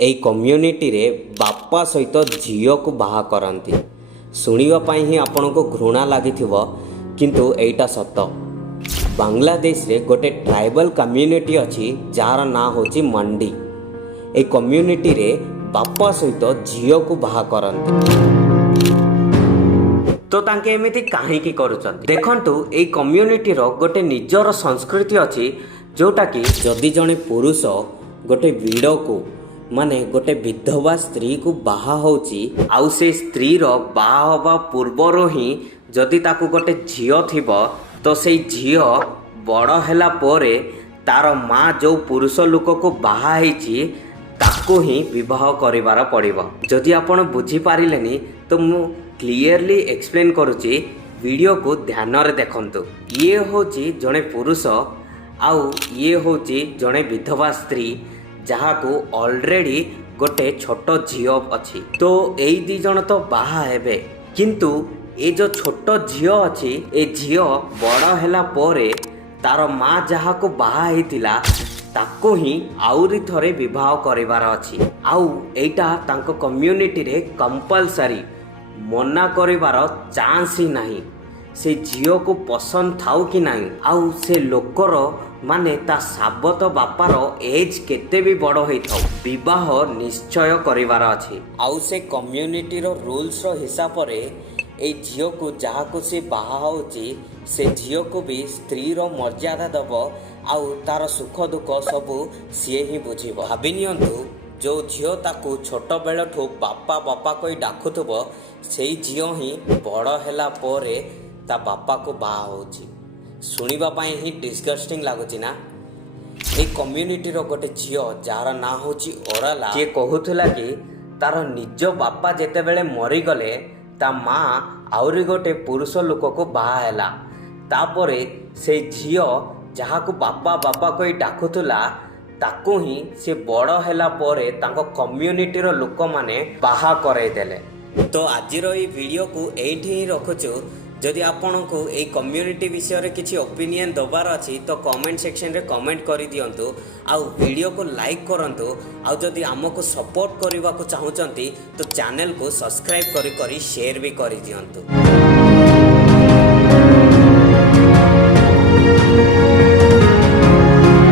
एई community रे बापा सहित झील को बाहा करती शुणापी ही आपण को घृणा लगी किंतु एटा सत। बांग्लादेश रे गोटे ट्राइबल कम्युनिटी अच्छी जार ना होची मंडी। ए कम्युनिटी रे बापा सहित झील को बाहा करती तो तांके एमिति काहींकी करूछंती देखंतु ए कम्युनिटी रो गोटे निजर संस्कृति अच्छी जोटा कि जदि जणे पुरुष गोटे विडो को माने गोटे विधवा स्त्री को बाहा होची आउ से स्त्री रो बाहा होबा पूर्वर ही जदि ताकू गोटे झियो थिबो तो से झियो बड़ हैला पोरे तार माँ जो पुरुष लोक को बाहा हेची ताको ही विवाह करिवार पड़िबो। जदि आपण बुझी पारिलेनी तो मु क्लियरली एक्सप्लेन करूची, वीडियो को ध्यान रे देखंतु। ये होची जणे पुरुष आउ ये होची जणे विधवा स्त्री जहाँ को ऑलरेडी गोटे छोट झियो अच्छी। तो एई दी जण तो बाहा हेबे किंतु ए जो छोट झियो अच्छी ए झियो बड़ हैला पोरे तार माँ जहाँ को बाहा हेतिला ताको ही आउरी थरे विवाह करिवार अछि। आउ एटा तांको कम्युनिटी रे कंपलसरी मना करिवार चांस ही नहीं। से झियो को पसंद थाउ कि नहीं आउ से लोकर माने ता साबत बापार एज केते भी बड़ होई थाउ विवाह निश्चय करिवार अछि। आउ से कम्युनिटी रो रूल्स रो हिसाब रे ए झियो को जहा को से बाहा होची से झियो को भी स्त्री रो मर्यादा दबो आउ तार सुख दुख सबू सीए ही बुझिबो। भाबि नियंतु जो झियो ताकू छोट बेल ठो बापा बापा कोई डाकुथबो सेई झियो ही बड़ हैला पोरे ता बापा को बाहा होची। शुणिबा पाई ही डिस्गस्टिंग लागुची ना। ए कम्युनिटी रो गोटे झियो जार ना होची ओराला जे कहूथला कि तार निज बापा जेते बेले मरी गले ता माँ आउरी गोटे पुरुष लोक को बाहा हैला तापरे से झियो जहाँ को बापा बापा कोई डाकुथला ताको ही से बड़ हैला पोरे तांको कम्युनिटी रो लोक माने बाहा कराई देले। तो आजिर ये वीडियो को एठी ही रखुछु। जदि आपण को ए कम्युनिटी विषय रे किछि ओपिनियन दबार अछि तो कमेंट सेक्शन रे कमेंट करि दियंतु आउ वीडियो को लाइक करंतु आउ जदि हमको सपोर्ट करबा को चाहुचंती तो चैनल को सब्सक्राइब करी शेयर भी करि दियंतु।